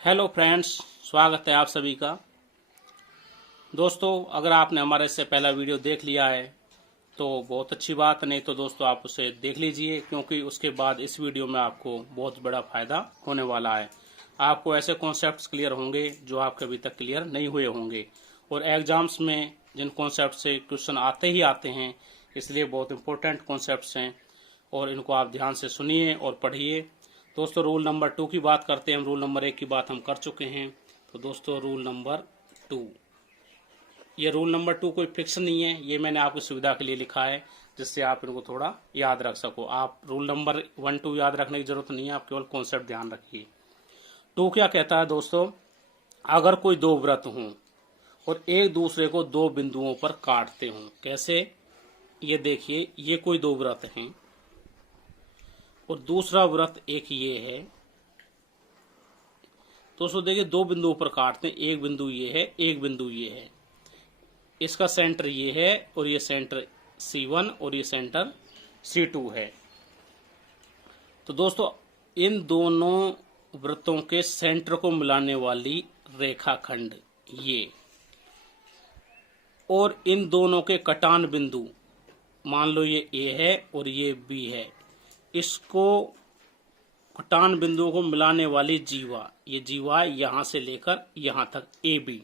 Hello friends, स्वागत है आप सभी का। दोस्तों, अगर आपने हमारे से पहला वीडियो देख लिया है तो बहुत अच्छी बात, नहीं तो दोस्तों आप उसे देख लीजिए, क्योंकि उसके बाद इस वीडियो में आपको बहुत बड़ा फायदा होने वाला है। आपको ऐसे कॉन्सेप्ट्स क्लियर होंगे जो आपके अभी तक क्लियर नहीं हुए होंगे, और एग्जाम्स में जिन कॉन्सेप्ट से क्वेश्चन आते ही आते हैं, इसलिए बहुत इंपॉर्टेंट कॉन्सेप्ट्स हैं और इनको आप ध्यान से सुनिए और पढ़िए। दोस्तों, रूल नंबर 2 की बात करते हैं। हम रूल नंबर 1 की बात हम कर चुके हैं, तो दोस्तों रूल नंबर 2, ये रूल नंबर 2 कोई फिक्स नहीं है, ये मैंने आपकी सुविधा के लिए लिखा है जिससे आप इनको थोड़ा याद रख सको। आप रूल नंबर 1 2 याद रखने की जरूरत नहीं है, आप केवल कॉन्सेप्ट ध्यान रखिए। 2 क्या कहता है दोस्तों, अगर कोई दो व्रत हों और एक दूसरे को दो बिंदुओं पर काटते हों। कैसे? ये देखिए, ये कोई दो व्रत हैं और दूसरा व्रत एक ये है। दोस्तों देखिए, दो बिंदुओं पर काटते हैं, एक बिंदु ये है, एक बिंदु ये है। इसका सेंटर ये है और ये सेंटर C1 और ये सेंटर C2 है। तो दोस्तों, इन दोनों वृत्तों के सेंटर को मिलाने वाली रेखाखंड ये, और इन दोनों के कटान बिंदु, मान लो ये A है और ये B है, इसको कटान बिंदुओं को मिलाने वाली जीवा, ये जीवा यहां से लेकर यहां तक AB,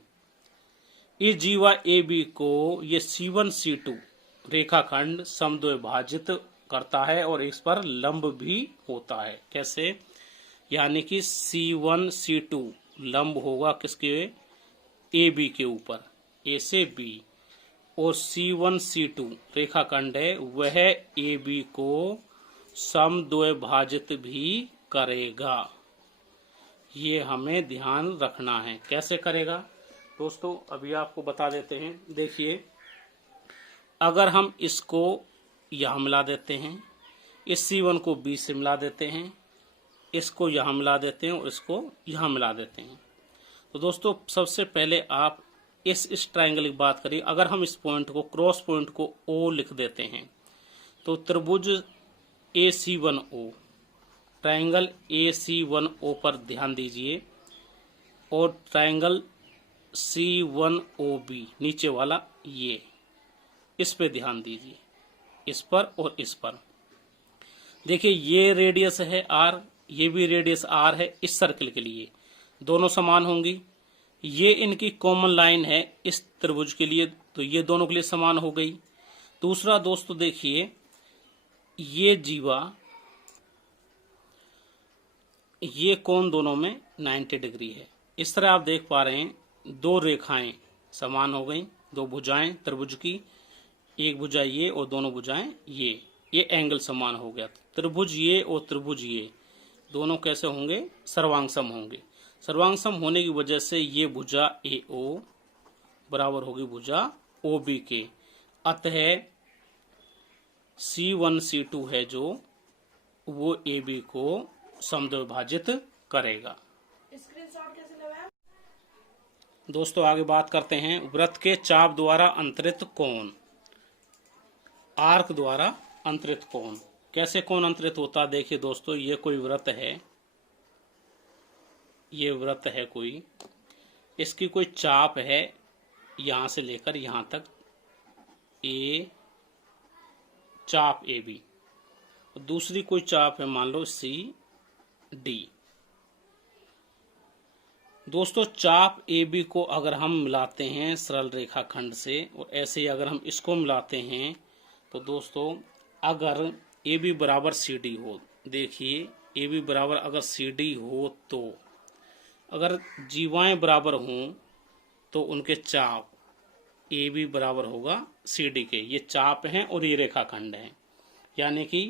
इस जीवा AB को ये C1 C2 रेखाखंड समद्विभाजित करता है और इस पर लंब भी होता है। कैसे? यानी कि C1 C2 लंब होगा किसके? AB के ऊपर, A से B, और C1 C2 रेखाखंड है वह AB को समद्विभाजित भी करेगा। ये हमें ध्यान रखना है। कैसे करेगा दोस्तों, अभी आपको बता देते हैं। देखिए, अगर हम इसको यहां मिला देते हैं, इस C1 को B से मिला देते हैं, इसको यहां मिला देते हैं और इसको यहां मिला देते हैं, तो दोस्तों सबसे पहले आप इस ट्रायंगल की बात करिए। अगर हम इस पॉइंट को, क्रॉस पॉइंट को O लिख देते हैं, तो त्रिभुज AC1O, ट्रायंगल AC1O पर ध्यान दीजिए, और ट्रायंगल C1OB नीचे वाला ये, इस पे ध्यान दीजिए, इस पर और इस पर। देखिए, ये रेडियस है R, ये भी रेडियस R है इस सर्कल के लिए, दोनों समान होंगी। ये इनकी कॉमन लाइन है इस त्रिभुज के लिए, तो ये दोनों के लिए समान हो गई। दूसरा दोस्तों देखिए, ये जीवा, ये कोण दोनों में 90 डिग्री है। इस तरह आप देख पा रहे हैं, दो रेखाएं समान हो गई, दो भुजाएं त्रिभुज की, एक भुजा ये और दोनों भुजाएं ये एंगल समान हो गया। त्रिभुज ये और त्रिभुज ये दोनों कैसे होंगे? सर्वांगसम होंगे। सर्वांगसम होने की वजह से ये भुजा AO बराबर होगी भुजा OB के। अतः C1 C2 है जो, वो AB को समद्विभाजित करेगा। स्क्रीनशॉट कैसे लगाया? दोस्तों आगे बात करते हैं, वृत्त के चाप द्वारा अंतरित कोण, आर्क द्वारा अंतरित कोण। कैसे कोण अंतरित होता? देखिए दोस्तों, ये कोई वृत्त है, ये वृत्त है कोई, इसकी कोई चाप है यहां से लेकर यहां तक A, चाप AB, दूसरी कोई चाप है मान लो CD। दोस्तों, चाप AB को अगर हम मिलाते हैं सरल रेखाखंड से, और ऐसे ही अगर हम इसको मिलाते हैं, तो दोस्तों अगर AB बराबर CD हो, देखिए AB बराबर अगर CD हो, तो अगर जीवाएं बराबर हों तो उनके चाप AB बराबर होगा CD के। ये चाप हैं और ये रेखाखंड है, यानी कि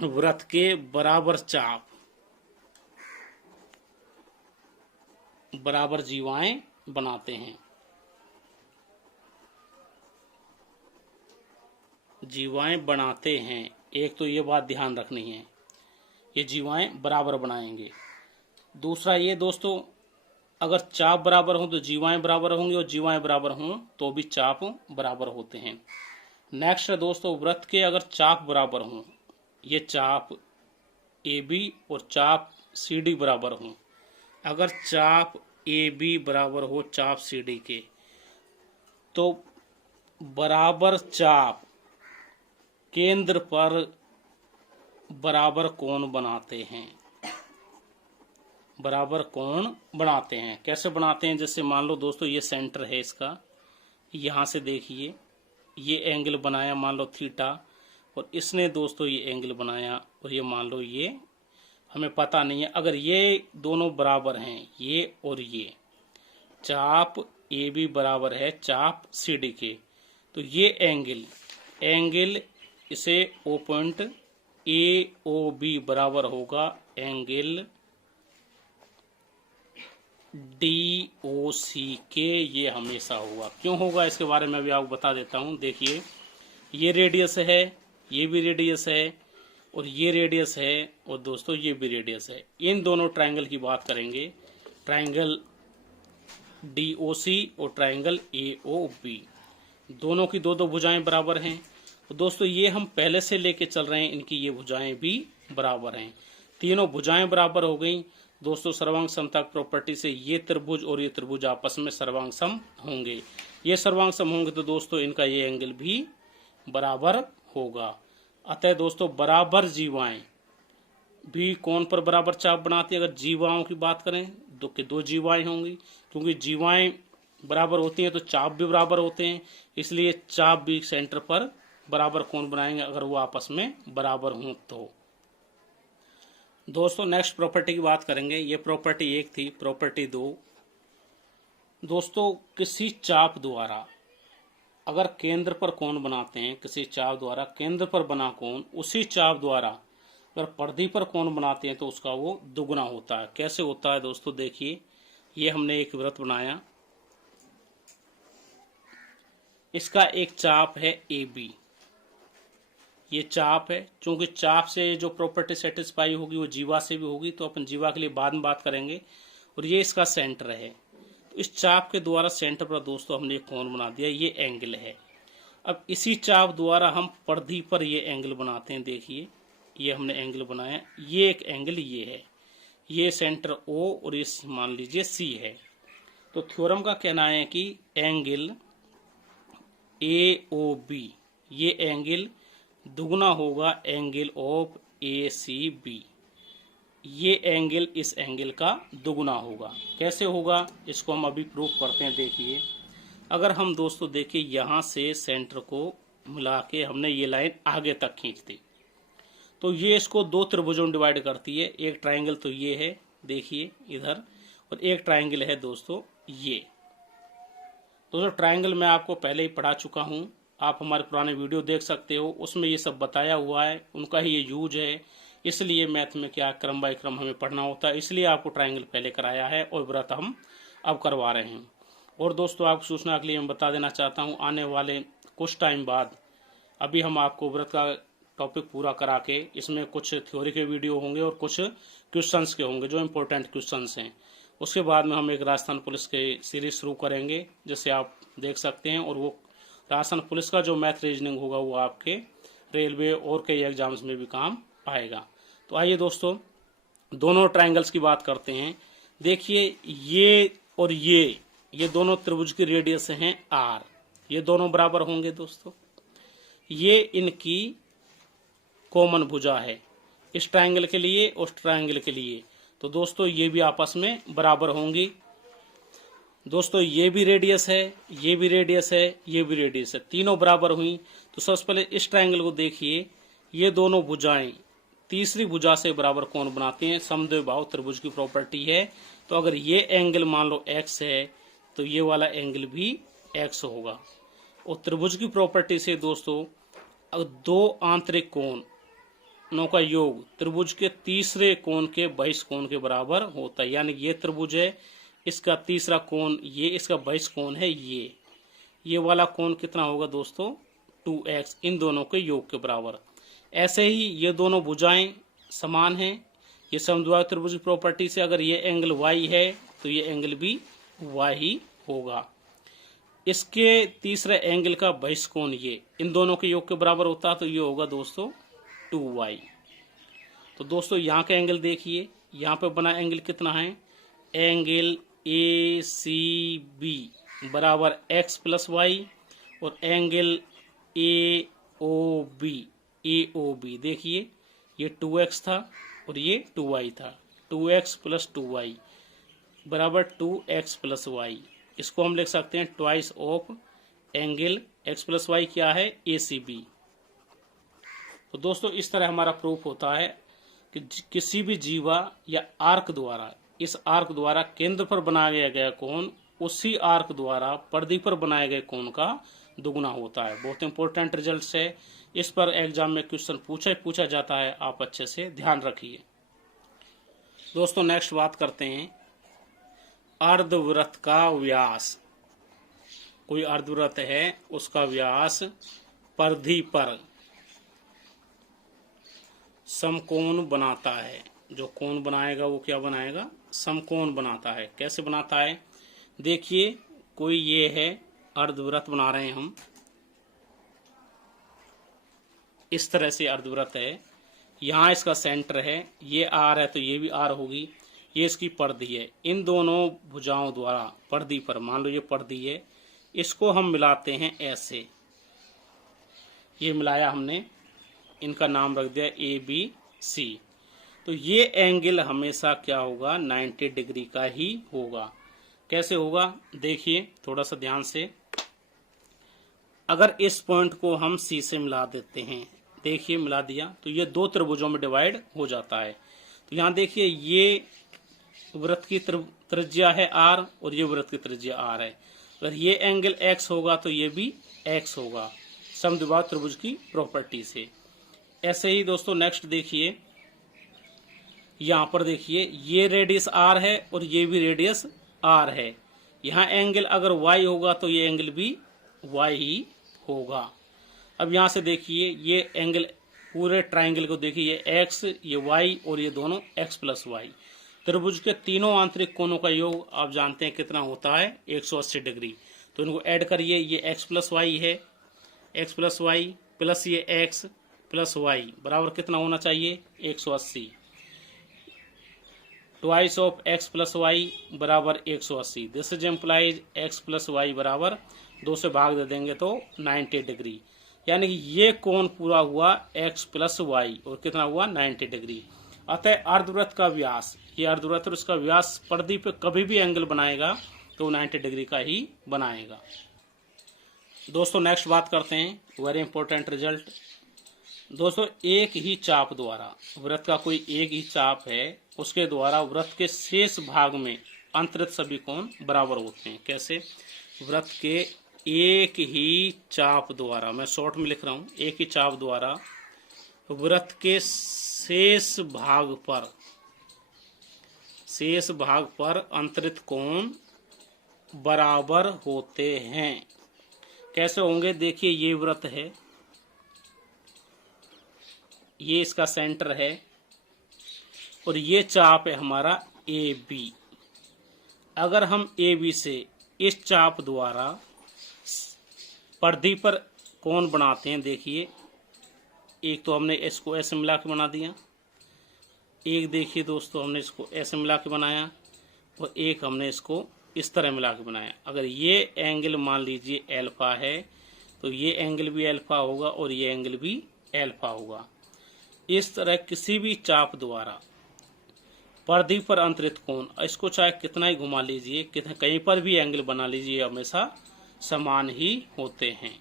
वृत्त के बराबर चाप, बराबर जीवाएं बनाते हैं। जीवाएं बनाते हैं, एक तो ये बात ध्यान रखनी है, ये जीवाएं बराबर बनाएंगे। दूसरा ये दोस्तों, अगर चाप बराबर हो तो जीवाएं बराबर होंगी, और जीवाएं बराबर हों तो भी चाप बराबर होते हैं। नेक्स्ट है दोस्तों, वृत्त के अगर चाप बराबर हों, ये चाप AB और चाप CD बराबर हों, अगर चाप ए बी बराबर हो चाप सी डी के, तो बराबर चाप केंद्र पर बराबर कोण बनाते हैं। बराबर कोण बनाते हैं, कैसे बनाते हैं? जैसे मान लो दोस्तों ये सेंटर है इसका, यहाँ से देखिए ये एंगल बनाया मान लो थीटा, और इसने दोस्तों ये एंगल बनाया, और ये मान लो ये हमें पता नहीं है। अगर ये दोनों बराबर हैं, ये और ये, चाप ए बी बराबर है चाप सी डी के, तो ये एंगल इसे O point A O B बराबर होगा एंगल डी ओ सी के। ये हमेशा होगा। क्यों होगा इसके बारे में भी आपको बता देता हूँ। देखिए ये रेडियस है, ये भी रेडियस है, और ये रेडियस है, और दोस्तों ये भी रेडियस है। इन दोनों ट्रायंगल की बात करेंगे, ट्रायंगल डी ओ सी और ट्रायंगल ए ओ बी, दोनों की दो भुजाएं बराबर हैं। तो दोस्तों ये हम पहले से लेके चल रहे हैं, इनकी ये भुजाएं भी बराबर हैं। तीनों भुजाएं बराबर हो गई दोस्तों। सर्वांग समता प्रॉपर्टी से ये त्रिभुज और ये त्रिभुज आपस में सर्वांग सम होंगे। ये सर्वांग सम होंगे तो दोस्तों इनका ये एंगल भी बराबर होगा। अतः दोस्तों बराबर जीवाएं भी कोण पर बराबर चाप बनाती है। अगर जीवाओं की बात करें तो दो जीवाएं होंगी, क्योंकि जीवाएं बराबर होती हैं तो चाप भी बराबर होते हैं, इसलिए चाप भी सेंटर पर बराबर कोण बनाएंगे अगर वो आपस में बराबर हों तो। दोस्तों नेक्स्ट प्रॉपर्टी की बात करेंगे। ये प्रॉपर्टी 1 थी। प्रॉपर्टी 2 दोस्तों, किसी चाप द्वारा अगर केंद्र पर कोण बनाते हैं, किसी चाप द्वारा केंद्र पर बना कोण, उसी चाप द्वारा अगर परिधि पर कोण बनाते हैं तो उसका वो दुगुना होता है। कैसे होता है दोस्तों? देखिए ये हमने एक वृत्त बनाया, इसका एक चाप है ए बी, ये चाप है। चूंकि चाप से जो प्रॉपर्टी सेटिस्फाई होगी वो जीवा से भी होगी, तो अपन जीवा के लिए बाद में बात करेंगे। और ये इसका सेंटर है, तो इस चाप के द्वारा सेंटर पर दोस्तों हमने एक कोण बना दिया, ये एंगल है। अब इसी चाप द्वारा हम परिधि पर ये एंगल बनाते हैं। देखिए ये हमने एंगल बनाया, ये एक एंगल ये है, ये सेंटर ओ और ये मान लीजिए सी है। तो थ्योरम का कहना है कि एंगल ए ओ बी, ये एंगल दुगना होगा angle of A C B. ये एंगल इस एंगल का दुगना होगा। कैसे होगा इसको हम अभी प्रूफ करते हैं। देखिए अगर हम दोस्तों देखिए यहाँ से सेंटर को मिला के हमने ये लाइन आगे तक खींच दी, तो ये इसको दो त्रिभुजों में डिवाइड करती है। एक ट्रायंगल तो ये है देखिए इधर, और एक ट्रायंगल है दोस्तों ये। दोस्तों ट्रायंगल मैं आपको पहले ही पढ़ा चुका हूँ, आप हमारे पुराने वीडियो देख सकते हो, उसमें ये सब बताया हुआ है, उनका ही ये यूज है। इसलिए मैथ में क्या क्रम बाय क्रम हमें पढ़ना होता है, इसलिए आपको ट्रायंगल पहले कराया है और वृत्त हम अब करवा रहे हैं। और दोस्तों आपको सूचना के लिए मैं बता देना चाहता हूँ, आने वाले कुछ टाइम बाद अभी हम आपको वृत्त का टॉपिक पूरा करा के इसमें कुछ थ्योरी के वीडियो होंगे और कुछ क्वेश्चंस के होंगे जो इम्पोर्टेंट क्वेश्चंस हैं। उसके बाद में हम एक राजस्थान पुलिस के सीरीज शुरू करेंगे, जैसे आप देख सकते हैं। और वो राजस्थान पुलिस का जो मैथ रीजनिंग होगा वो आपके रेलवे और कई एग्जाम्स में भी काम आएगा। तो आइए दोस्तों दोनों ट्रायंगल्स की बात करते हैं। देखिए ये और ये दोनों त्रिभुज की रेडियस हैं आर, ये दोनों बराबर होंगे दोस्तों। ये इनकी कॉमन भुजा है इस ट्रायंगल के लिए उस ट्रायंगल के लिए, तो दोस्तों ये भी आपस में बराबर होंगी। दोस्तों ये भी रेडियस है, ये भी रेडियस है, ये भी रेडियस है, तीनों बराबर हुई। तो सबसे पहले इस ट्रायंगल को देखिए, ये दोनों भुजाएं तीसरी भुजा से बराबर कोण बनाते हैं। समद्विबाहु त्रिभुज की प्रॉपर्टी है। तो अगर ये एंगल मान लो x है तो ये वाला एंगल भी x होगा। और त्रिभुज की प्रॉपर्टी से दोस्तों अगर दो आंतरिक कोणों का योग त्रिभुज के तीसरे कोण के बहिष कोण के बराबर होता है। यानी ये त्रिभुज है, इसका तीसरा कोण ये, इसका बहिष कोण है ये वाला कोण कितना होगा दोस्तों 2x, इन दोनों के योग के बराबर। ऐसे ही ये दोनों भुजाएं समान हैं। ये समद्विबाहु त्रिभुज की प्रॉपर्टी से अगर ये एंगल y है तो ये एंगल भी y ही होगा। इसके तीसरे एंगल का बहिष कोण ये इन दोनों के योग के बराबर होता है, तो ये होगा दोस्तों 2y। तो दोस्तों यहाँ का एंगल देखिए, यहाँ पे बना एंगल कितना है एंगल ए सी बी बराबर x प्लस वाई और एंगल ए ओ बी देखिए ये 2x था और ये 2y था, 2x प्लस 2y बराबर 2x प्लस वाई। इसको हम लिख सकते हैं twice of angle x plus Y क्या है ACB। तो दोस्तों इस तरह हमारा प्रूफ होता है कि किसी भी जीवा या आर्क द्वारा, इस आर्क द्वारा केंद्र पर बनाया गया कोण उसी आर्क द्वारा परिधि पर बनाए गए कोण का दुगुना होता है। बहुत इंपॉर्टेंट रिजल्ट है, इस पर एग्जाम में क्वेश्चन पूछा जाता है, आप अच्छे से ध्यान रखिए। दोस्तों नेक्स्ट बात करते हैं अर्धवृत्त का व्यास। कोई अर्धवृत्त है उसका व्यास परिधि पर समकोण बनाता है। जो कोण बनाएगा वो क्या बनाएगा, समकोण बनाता है। कैसे बनाता है देखिए, कोई ये है अर्धवृत्त बना रहे हैं हम, इस तरह से अर्धवृत्त है, यहाँ इसका सेंटर है, ये आर है तो ये भी आर होगी, ये इसकी परिधि है। इन दोनों भुजाओं द्वारा परिधि पर, मान लो ये परिधि है, इसको हम मिलाते हैं ऐसे, ये मिलाया हमने, इनका नाम रख दिया ABC। तो ये एंगल हमेशा क्या होगा 90 डिग्री का ही होगा। कैसे होगा देखिए थोड़ा सा ध्यान से, अगर इस पॉइंट को हम C से मिला देते हैं, देखिए मिला दिया तो ये दो त्रिभुजों में डिवाइड हो जाता है। तो यहाँ देखिए ये वृत्त की त्रिज्या है R और ये वृत्त की त्रिज्या R है। अगर ये एंगल X होगा तो ये भी X होगा, समद्विबाहु त्रिभुज की प्रॉपर्टी से। ऐसे ही दोस्तों नेक्स्ट देखिए, यहाँ पर देखिए ये रेडियस R है और ये भी रेडियस R है। यहाँ एंगल अगर Y होगा तो ये एंगल भी Y ही होगा। अब यहाँ से देखिए ये एंगल, पूरे ट्राइंगल को देखिए, ये X, ये Y और ये दोनों X प्लस वाई। त्रिभुज के तीनों आंतरिक कोणों का योग आप जानते हैं कितना होता है 180 डिग्री। तो इनको ऐड करिए, ये x प्लस वाई है, x प्लस वाई प्लस ये x प्लस वाई बराबर कितना होना चाहिए 180। Twice of x plus Y बराबर 180। This is implies x plus Y बराबर 2 से भाग दे देंगे तो 90 डिग्री। यानी कि ये कोण पूरा हुआ x प्लस वाई और कितना हुआ 90 डिग्री। अतः अर्धवृत्त का व्यास, ये अर्धवृत्त और इसका व्यास परिधि पे कभी भी एंगल बनाएगा तो 90 डिग्री का ही बनाएगा। दोस्तों नेक्स्ट बात करते हैं, वेरी इंपॉर्टेंट रिजल्ट। दोस्तों एक ही चाप द्वारा, वृत्त का कोई एक ही चाप है, उसके द्वारा वृत्त के शेष भाग में अंतरित सभी कोण बराबर होते हैं। कैसे, वृत्त के एक ही चाप द्वारा, मैं शॉर्ट में लिख रहा हूं, एक ही चाप द्वारा वृत्त के शेष भाग पर अंतरित कोण बराबर होते हैं। कैसे होंगे देखिए, ये वृत्त है, ये इसका सेंटर है और ये चाप है हमारा AB। अगर हम AB से इस चाप द्वारा परिधि पर कोण बनाते हैं, देखिए एक तो हमने इसको ऐसे मिला के बना दिया, एक देखिए दोस्तों हमने इसको ऐसे मिला के बनाया और एक हमने इसको इस तरह मिला के बनाया। अगर ये एंगल मान लीजिए अल्फा है तो ये एंगल भी अल्फा होगा और ये एंगल भी अल्फा होगा। इस तरह किसी भी चाप द्वारा परिधि पर अंतरित कोण, इसको चाहे कितना ही घुमा लीजिए, कहीं पर भी एंगल बना लीजिए, हमेशा समान ही होते हैं।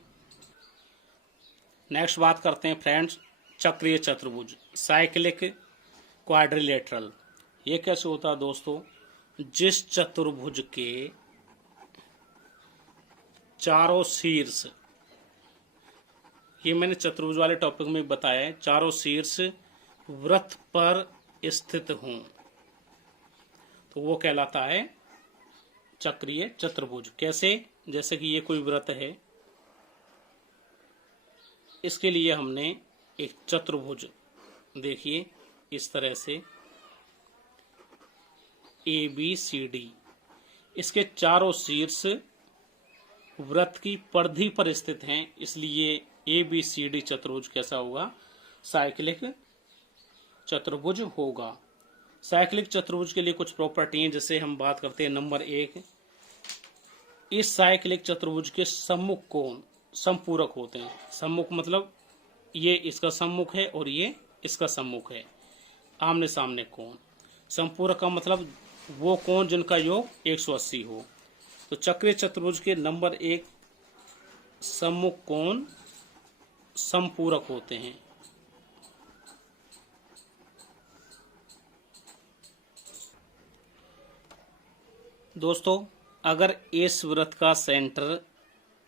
नेक्स्ट बात करते हैं फ्रेंड्स, चक्रीय चतुर्भुज, साइक्लिक क्वाड्रिलेटरल। ये कैसे होता है दोस्तों, जिस चतुर्भुज के चारों शीर्ष, ये मैंने चतुर्भुज वाले टॉपिक में बताया है, चारों शीर्ष वृत्त पर स्थित हों तो वो कहलाता है चक्रीय चतुर्भुज। कैसे, जैसे कि ये कोई वृत्त है, इसके लिए हमने एक चतुर्भुज, देखिए इस तरह से ABCD, इसके चारों शीर्ष वृत्त की परिधि पर स्थित हैं, इसलिए ABCD चतुर्भुज कैसा होगा, साइक्लिक चतुर्भुज होगा। साइक्लिक चतुर्भुज के लिए कुछ प्रॉपर्टी हैं, जैसे हम बात करते हैं नंबर 1, इस साइक्लिक चतुर्भुज के सम्मुख कोण समपूरक होते हैं। सम्मुख मतलब ये इसका सम्मुख है और ये इसका सम्मुख है, आमने सामने कोण। समपूरक का मतलब वो कोण जिनका योग 180 हो। तो चक्रीय चतुर्भुज के नंबर 1 सम्मुख कोण समपूरक होते हैं। दोस्तों, अगर इस वृत्त का सेंटर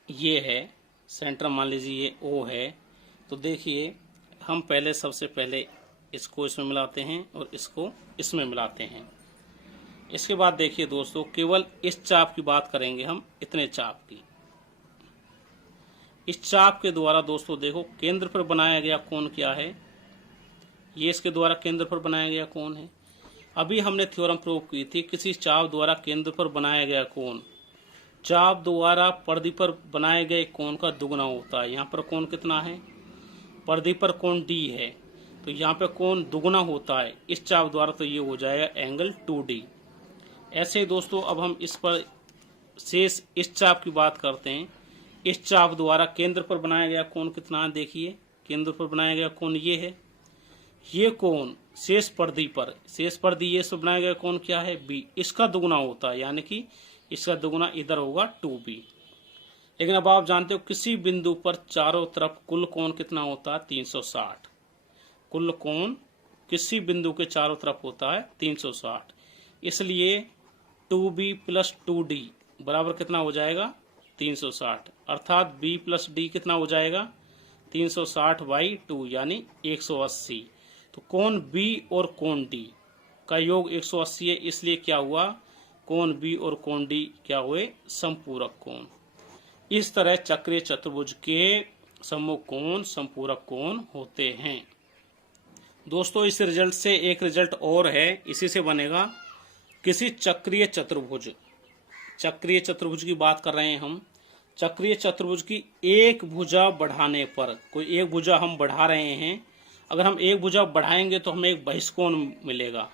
ये है, सेंटर मान लीजिए ये O है, तो देखिए हम पहले सबसे पहले इसको इसमें मिलाते हैं और इसको इसमें मिलाते हैं। इसके बाद देखिए दोस्तों, केवल इस चाप की बात करेंगे हम, इतने चाप की। इस चाप के द्वारा दोस्तों देखो केंद्र पर बनाया गया कोण क्या है, ये इसके द्वारा केंद्र पर बनाया गया कोण है। अभी हमने थ्योरम प्रूव की थी, किसी चाप द्वारा केंद्र पर बनाया गया कोण चाप द्वारा परिधि पर बनाए गए कोण का दुगना होता है। यहाँ पर कोण कितना है, परिधि पर कोण D है, तो यहाँ पे कोण दुगना होता है इस चाप द्वारा, तो ये हो जाएगा एंगल 2D। ऐसे ही दोस्तों अब हम इस पर शेष इस चाप की बात करते हैं। इस चाप द्वारा केंद्र पर बनाया गया कोण कितना है, देखिए केंद्र पर बनाया गया कोण ये है। ये कोण शेष परिधि पर, शेष परिधि ये से बनाया गया कोण क्या है, B, इसका दुगुना होता है, यानी कि इसका दुगुना इधर होगा 2B। लेकिन अब आप जानते हो किसी बिंदु पर चारों तरफ कुल कोण कितना होता है, 360। कुल कोण किसी बिंदु के चारों तरफ होता है 360, इसलिए 2B प्लस 2D बराबर कितना हो जाएगा, 360। अर्थात B प्लस D कितना हो जाएगा, 360/2 यानी 180। तो कोण B और कोण D का योग 180 है, इसलिए क्या हुआ, कोण B और कोण D क्या हुए, समपूरक कोण। इस तरह चक्रीय चतुर्भुज के सम्मुख कोण समपूरक कोण होते हैं। दोस्तों, इस रिजल्ट से एक रिजल्ट और है, इसी से बनेगा किसी चक्रीय चतुर्भुज, चक्रीय चतुर्भुज की बात कर रहे हैं हम। चक्रीय चतुर्भुज की एक भुजा बढ़ाने पर, कोई एक भुजा हम बढ़ा रहे हैं, अगर हम एक भुजा बढ़ाएंगे तो हमें एक बहिष्कोण मिलेगा।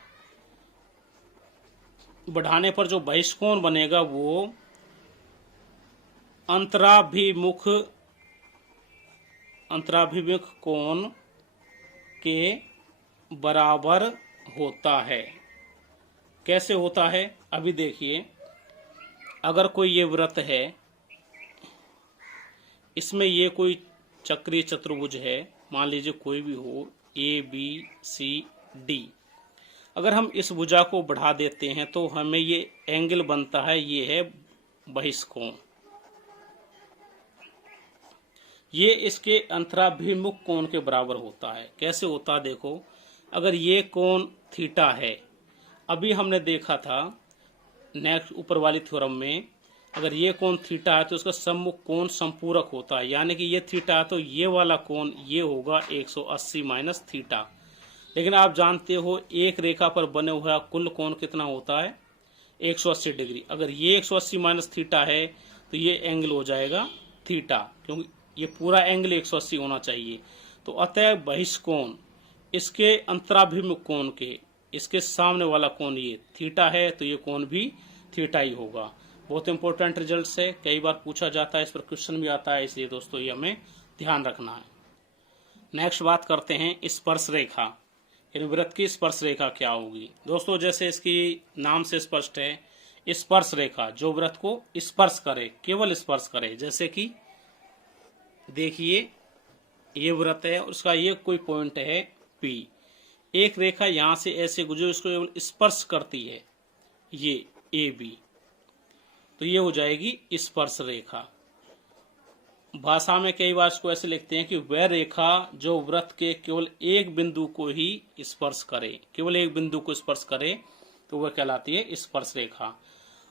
बढ़ाने पर जो बहिष्कोण बनेगा वो अंतराभिमुख कोण के बराबर होता है। कैसे होता है, अभी देखिए, अगर कोई ये वृत्त है, इसमें ये कोई चक्रीय चतुर्भुज है, मान लीजिए कोई भी हो ABCD, अगर हम इस भुजा को बढ़ा देते हैं तो हमें ये एंगल बनता है, ये है बहिष्कोण। ये इसके अंतराभिमुख कोण के बराबर होता है। कैसे होता है देखो, अगर ये कोण थीटा है, अभी हमने देखा था नेक्स्ट ऊपर वाली थ्योरम में, अगर ये कोण थीटा है तो उसका सम्मुख कोण समपूरक होता है, यानी कि ये थीटा है तो ये वाला कोण ये होगा 180 माइनस थीटा। लेकिन आप जानते हो एक रेखा पर बने हुआ कुल कोण कितना होता है, 180 डिग्री। अगर ये 180 माइनस थीटा है तो ये एंगल हो जाएगा थीटा, क्योंकि ये पूरा एंगल 180 होना चाहिए। तो अतः बहिष्कोण इसके अंतराभिमुख कोण के, इसके सामने वाला कोण ये थीटा है, तो ये कोण भी थीटा ही होगा। बहुत इंपॉर्टेंट रिजल्ट है, कई बार पूछा जाता है, इस पर क्वेश्चन भी आता है, इसलिए दोस्तों ये हमें ध्यान रखना है। नेक्स्ट बात करते हैं स्पर्श रेखा, इन वृत्त की स्पर्श रेखा क्या होगी। दोस्तों, जैसे इसकी नाम से स्पष्ट है, स्पर्श रेखा जो वृत्त को स्पर्श करे, केवल स्पर्श करे। जैसे कि देखिए ये वृत्त है, उसका ये कोई पॉइंट है P, एक रेखा यहां से ऐसे गुजरे, उसको केवल स्पर्श करती है, ये AB, तो ये हो जाएगी स्पर्श रेखा। भाषा में कई बार इसको ऐसे लिखते हैं कि वह रेखा जो वृत्त के केवल एक बिंदु को ही स्पर्श करे, केवल एक बिंदु को स्पर्श करे, तो वह कहलाती है स्पर्श रेखा।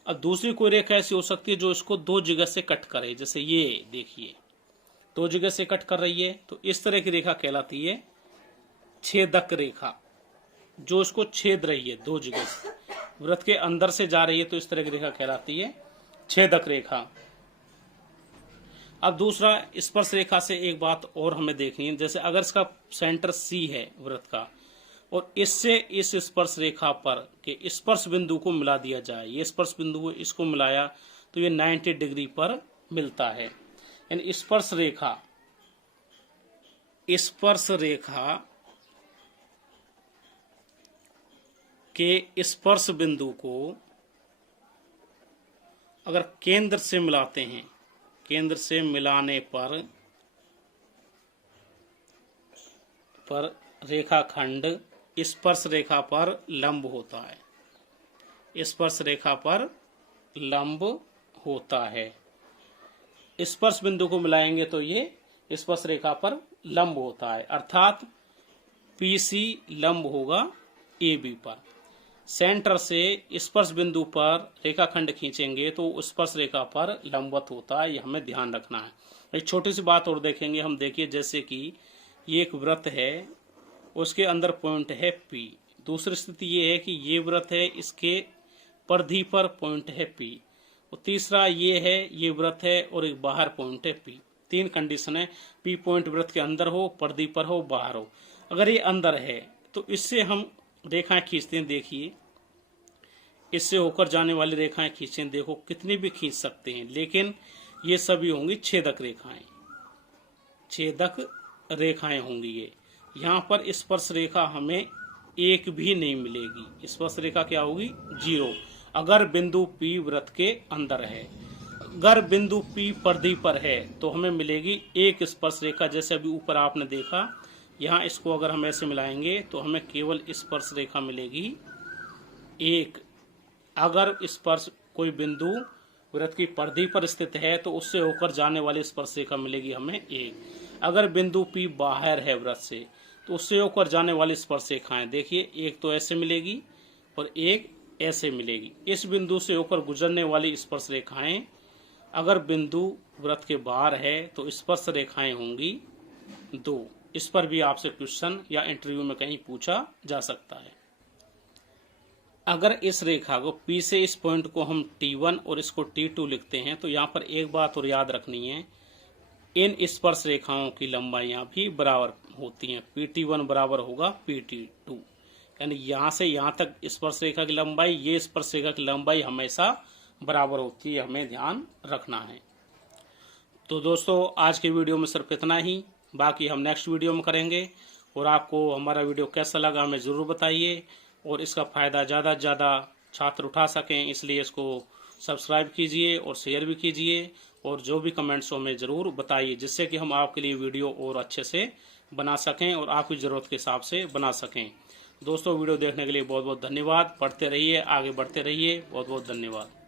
अब दूसरी कोई रेखा ऐसी हो सकती है जो इसको दो जगह से कट करे, जैसे ये देखिए दो जगह से कट कर रही है, तो इस तरह की रेखा कहलाती है छेदक रेखा, जो इसको छेद रही है दो जगह से, वृत्त के अंदर से जा रही है, तो इस तरह की रेखा कहलाती है छेदक रेखा। अब दूसरा, स्पर्श रेखा से एक बात और हमें देखनी है, जैसे अगर इसका सेंटर C है वृत्त का, और इससे इस स्पर्श रेखा पर के स्पर्श बिंदु को मिला दिया जाए, ये स्पर्श बिंदु है, इसको मिलाया तो ये 90 डिग्री पर मिलता है। यानी स्पर्श रेखा के स्पर्श बिंदु को अगर केंद्र से मिलाते हैं, केंद्र से मिलाने पर रेखाखंड स्पर्श रेखा पर लंब होता है, स्पर्श रेखा पर लंब होता है। स्पर्श बिंदु को मिलाएंगे तो ये स्पर्श रेखा पर लंब होता है, अर्थात PC लंब होगा AB पर। सेंटर से स्पर्श बिंदु पर रेखाखंड खींचेंगे तो स्पर्श रेखा पर लंबवत होता है, ये हमें ध्यान रखना है। एक छोटी सी बात और देखेंगे हम, देखिए जैसे कि ये एक वृत्त है, उसके अंदर पॉइंट है P। दूसरी स्थिति ये है कि ये वृत्त है, इसके परिधि पर पॉइंट है P। और तीसरा ये है, ये वृत्त है और एक बाहर पॉइंट है P। 3 कंडीशन है, P पॉइंट वृत्त के अंदर हो, परिधि पर हो, बाहर हो। अगर ये अंदर है तो इससे हम रेखाएं खींचते हैं, देखिए इससे होकर जाने वाली रेखाएं खींचें, देखो कितनी भी खींच सकते हैं, लेकिन ये सभी होंगी छेदक रेखाएं, छेदक रेखाएं होंगी ये। यहाँ पर स्पर्श रेखा हमें एक भी नहीं मिलेगी, स्पर्श रेखा क्या होगी 0, अगर बिंदु P वृत्त के अंदर है। अगर बिंदु P परिधि पर है तो हमें मिलेगी एक स्पर्श रेखा, जैसे अभी ऊपर आपने देखा, यहाँ इसको अगर हम ऐसे मिलाएंगे तो हमें केवल स्पर्श रेखा मिलेगी एक। अगर स्पर्श कोई बिंदु वृत्त की परिधि पर स्थित है तो उससे होकर जाने वाली स्पर्श रेखा मिलेगी हमें एक। अगर बिंदु P बाहर है वृत्त से तो उससे होकर जाने वाली स्पर्श रेखाएं, देखिए एक तो ऐसे मिलेगी और एक ऐसे मिलेगी। इस बिंदु से होकर गुजरने वाली स्पर्श रेखाएं अगर बिंदु वृत्त के बाहर है तो स्पर्श रेखाएं होंगी 2। इस पर भी आपसे क्वेश्चन या इंटरव्यू में कहीं पूछा जा सकता है। अगर इस रेखा को P से इस पॉइंट को हम T1 और इसको T2 लिखते हैं तो यहाँ पर एक बात और याद रखनी है, इन स्पर्श रेखाओं की लंबाइयां भी बराबर होती हैं। PT1 बराबर होगा PT2, यानी यहाँ से यहाँ तक स्पर्श रेखा की लंबाई, ये स्पर्श रेखा की लंबाई हमेशा बराबर होती है, हमें ध्यान रखना है। तो दोस्तों आज के वीडियो में सिर्फ इतना ही, बाकी हम नेक्स्ट वीडियो में करेंगे। और आपको हमारा वीडियो कैसा लगा हमें ज़रूर बताइए, और इसका फ़ायदा ज़्यादा से ज़्यादा छात्र उठा सकें, इसलिए इसको सब्सक्राइब कीजिए और शेयर भी कीजिए, और जो भी कमेंट्स हो हमें ज़रूर बताइए, जिससे कि हम आपके लिए वीडियो और अच्छे से बना सकें और आपकी ज़रूरत के हिसाब से बना सकें। दोस्तों वीडियो देखने के लिए बहुत बहुत धन्यवाद। पढ़ते रहिए, आगे बढ़ते रहिए। बहुत बहुत धन्यवाद।